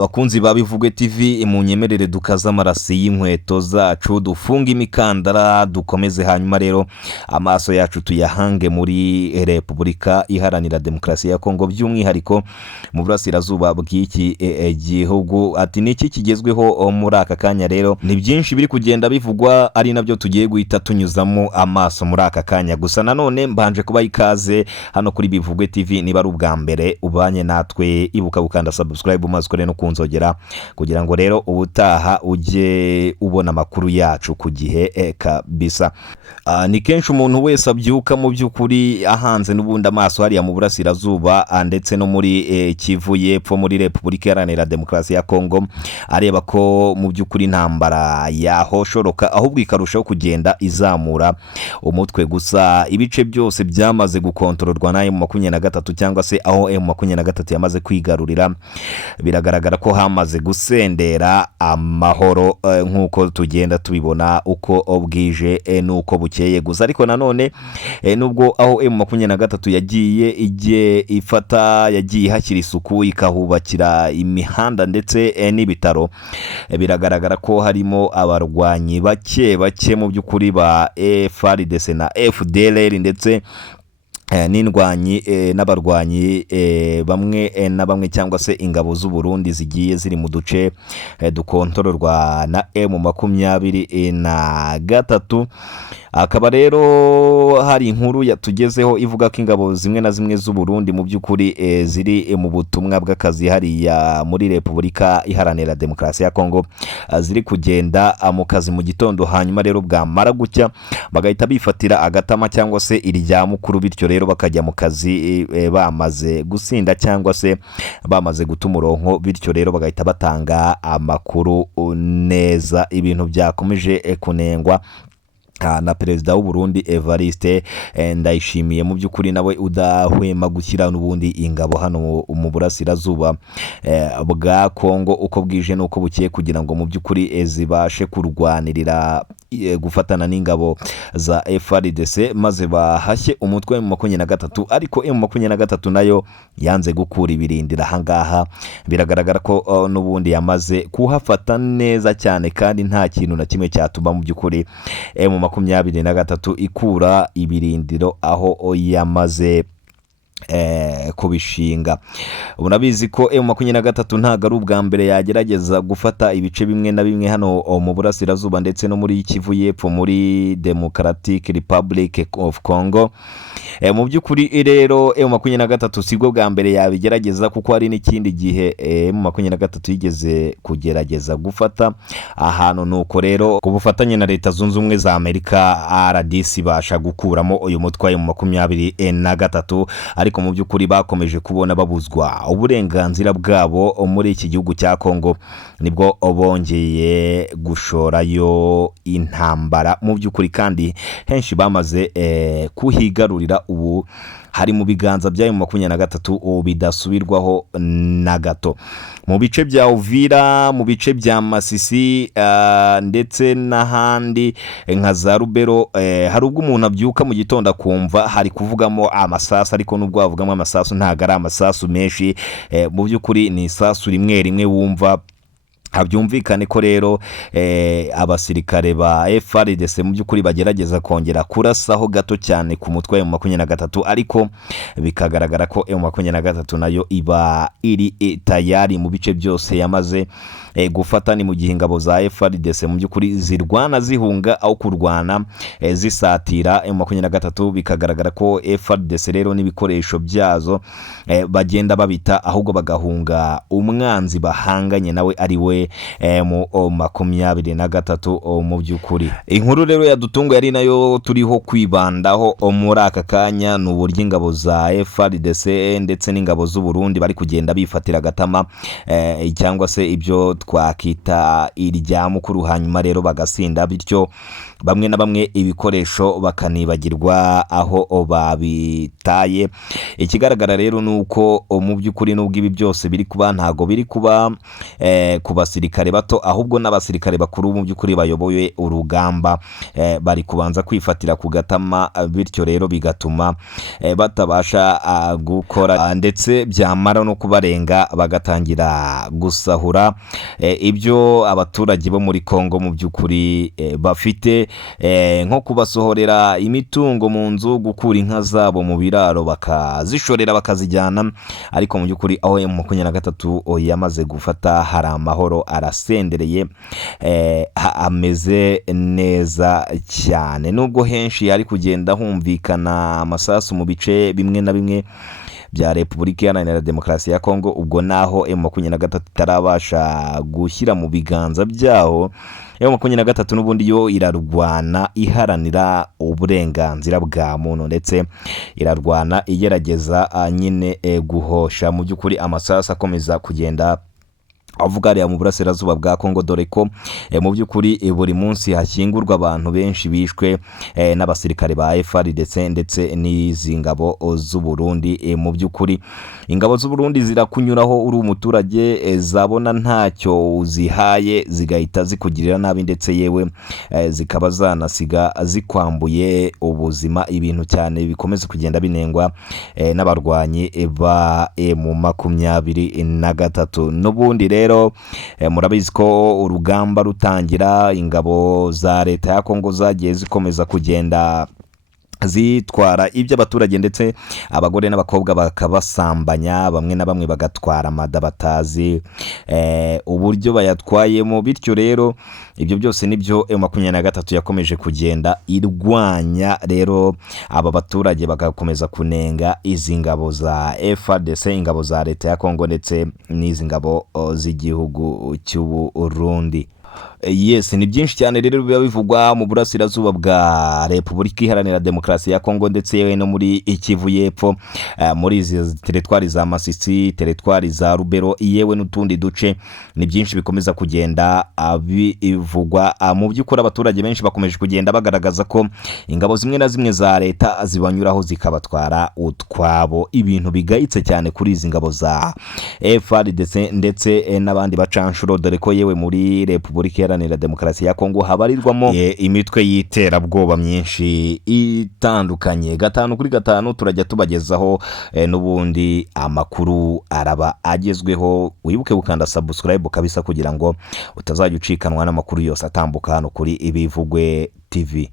Bakunzi babivugwe TV munyemerere dukaza amarasi y'inkweto zacu dufunga imikandara dukomeze hanyuma rero amaso yacu tuyahange muri Repubulika Iharanira Demokarasi ya Kongo by'umwihariko mu burasirazuba bw'iki gihugu. Ati niki kigezweho muri aka kanya rero ni byinshi biri kugenda bivugwa ari nabyo tugiye guhita tunyuzamo amaso muri aka kanya. Gusa nanone mbanje kuba ikaze hano kuri Bivugwe TV, niba ari ubwa mbere ubanye natwe ibuka gukanda subscribe maze ukore no kunzogera kugira ngo rero ubutaha ujye ubona makuru yacu ku gihe kabisa. Ni kenshi umuntu wese abyuka mu by'ukuri ahanze n'ubundi amaso hariya mu burasirazuba ndetse no muri Kivu y'Epfo muri Repubulika Iharanira Demokarasi ya Kongo, areba ko mu by'ukuri intambara yahoshoroka ahubwo ikarushaho kugenda izamura umutwe. Gusa ibice byose byamaze gukontororwa na M23 cyangwa se aho M23 yamaze kwigarurira, biragaragara ko hamaze gusendera amahoro nk'uko tugenda tubibona uko bwije n'uko bukeye. Gusa ariko nanone nubwo aho M23 yagiye yagiye hashyira isuku ikahubakira imihanda ndetse n'ibitaro, biragaragara ko harimo abarwanyi bake mu by'ukuri ba FARDC na FDLR ndetse n'indwanyi n'abarwanyi bamwe na bamwe cyangwa se ingabo z'u Burundi zigiye ziri mu duce dukontororwa na M23. Akaba rero hari inkuru yatugezeho ivuga ko ingabo zimwe na zimwe z'u Burundi mu by'ukuri ziri mu butumwa bw'akazi hariya muri Repubulika Iharanira Demokarasi ya Kongo, ziri kugenda mu kazi mu gitondo, hanyuma rero bwamara gucya bagahita bifatira agatama cyangwa se irya mukuru, bityo rero bakajya mu kazi bamaze gusinda cyangwa se bamaze guta umurongo, bityo rero bagahita batanga amakuru neza. Ibintu byakomeje kunengwa na Perezida w'u Burundi Evariste Ndayishimiye mu by'ukuri nawe udahwema gushyira n'ubundi ingabo hano mu burasirazuba bwa Kongo uko bwije n'uko bukiye kugira ngo mu by'ukuri zibashe kurwanirira gufatana n'ingabo za FARDC maze bahashye umutwe wa M23. Ariko M23 nayo yanze gukura ibirindira ahangaha, biragaragara ko n'ubundi yamaze kuhafata neza cyane kandi nta kintu na kimwe cyatuma mu by'ukuri M23 ikura ibirindiro aho yamaze kubishinga. Unabizi ko M23 ntago ari ubwa mbere yagerageza gufata ibice bimwe na bimwe hano mu burasirazuba ndetse no muri Kivu y'Epfo muri Democratic Republic of Congo. Mu by'ukuri rero M23 sigo bwa mbere yabigerageza, kuko hari n'ikindi gihe M23 yigeze kugerageza gufata ahantu, nuko rero ku bufatanye na Leta Zunze Ubumwe za Amerika RDC basha gukuramo uyu mutwe wa M23. Ariko mu by'ukuri bakomeje kubona babuzwa uburenganzira bwabo muri iki gihugu cya Kongo, nibwo bongeye gushorayo intambara mu by'ukuri, kandi henshi bamaze kuhigarurira. Ubu hari mu biganza bya M23 bidasubirwaho na gato. Mu bice bya Uvira, mu bice bya Masisi ndetse n'ahandi nka za Rubero, hari ubwo umuntu abyuka mu gitondo akumva hari kuvugamo amasasu, ariko nubwo bavugamo amasasu ntago ari amasasu menshi, mu by'ukuri ni isasu rimwe wumva. Habyumvikane ko rero abasirikare ba FARDC mu by'ukuri bagerageza kongera kurasaho gato cyane ku mutwe wa M23, ariko bikagaragara ko M23 nayo iba iri tayari mu bice byose yamaze gufata. Ni mu gihe ingabo za FARDC mu by'ukuri zirwana zihunga aho kurwana zisatira M23, bikagaragara ko FARDC rero n'ibikoresho byazo bagenda babita ahubwo bagahunga umwanzi bahanganye nawe ari we M23 mu by'ukuri. Inkuru rero yadutungo yari nayo turiho kwibandaho muri aka kanya ni uburyo ingabo za FARDC ndetse n'ingabo z'u Burundi bari kugenda bifatira agatama cyangwa se ibyo twakita irya mukuru, hanyuma rero bagasinda, bityo bamwe na bamwe ibikoresho bakanibagirwa aho babitaye. Ikigaragara rero nuko mu by'ukuri nubwo ibi byose biri kuba ntago biri kuba ku abasirikare bato ahubwo n'abasirikare bakuru mu by'ukuri bayoboye urugamba bari kubanza kwifatira ku gatama, bityo rero bigatuma batabasha gukora ndetse byamara no kubarenga bagatangira gusahura ibyo abaturage bo muri Kongo mu by'ukuri bafite, nko kubasohorera imitungo mu nzu, gukura inka zabo mu biraro bakazishorera bakazijyana, ariko mu by'ukuri aho M23 yamaze gufata hari amahoro arasendereye, ameze neza cyane, nubwo henshi hari kugenda humvikana amasasu mu bice bimwe na bimwe bya Repubulika Iharanira Demokarasi ya Kongo, ubwo naho M23 itarabasha gushyira mu biganza byaho. M23 n'ubundi yo irarwana iharanira uburenganzira bwa muntu, ndetse irarwana igerageza nyine guhosha mu by'ukuri amasasu akomeza kugenda avuga ariya mu burasirazuba bwa Kongo, dore ko mu by'ukuri buri munsi hashyingurwa abantu benshi bishwe n'abasirikare ba FARDC ndetse n'izi ngabo z'u Burundi. Mu by'ukuri ingabo z'u Burundi zirakunyuraho uri umuturage, zabona ntacyo uzihaye zigahita zikugirira nabi, ndetse yewe zikaba zanasiga zikwambuye ubuzima, ibintu cyane bikomeza kugenda binengwa n'abarwanyi ba M23. N'ubundi rero murabizi ko urugamba rutangira, ingabo za leta ya Kongo zagiye zikomeza kugenda zitwara ibyo abaturage ndetse abagore n'abakobwa bakabasambanya, bamwe na bamwe bagatwara amada batazi uburyo bayatwayemo, bityo rero ibyo byose nibyo M23 yakomeje kugenda irwanya. Rero aba baturage bagakomeza kunenga izi ngabo za FARDC, ingabo za leta ya Kongo ndetse n'izi ngabo z'igihugu cy'u Burundi. Yes, ni byinshi cyane rero biba bivugwa mu burasirazuba bwa Repubulika Iharanira Demokarasi ya Kongo, ndetse yewe no muri Kivu y'Epfo, muri izi teritwari za Masisi, teritwari za Rubero, yewe n'utundi duce. Ni byinshi bikomeza kugenda bivugwa. Mu by'ukuri abaturage benshi bakomeje kugenda bagaragaza ko ingabo zimwe na zimwe za leta zibanyuraho zikabatwara utwabo, ibintu bigayitse cyane kuri izi ngabo za FARDC ndetse n'abandi bacanshuro, dore ko yewe muri Repubulika Iharanira Demokarasi ya Kongo habarirwamo imitwe y'iterabwoba myinshi itandukanye. 5 kuri 5 turajya tubagezaho n'ubundi amakuru araba agezweho. Wibuke gukanda subscribe kabisa kugira ngo utazajya ucikanwa n'amakuru yose atambuka hano kuri Ibivugwe TV.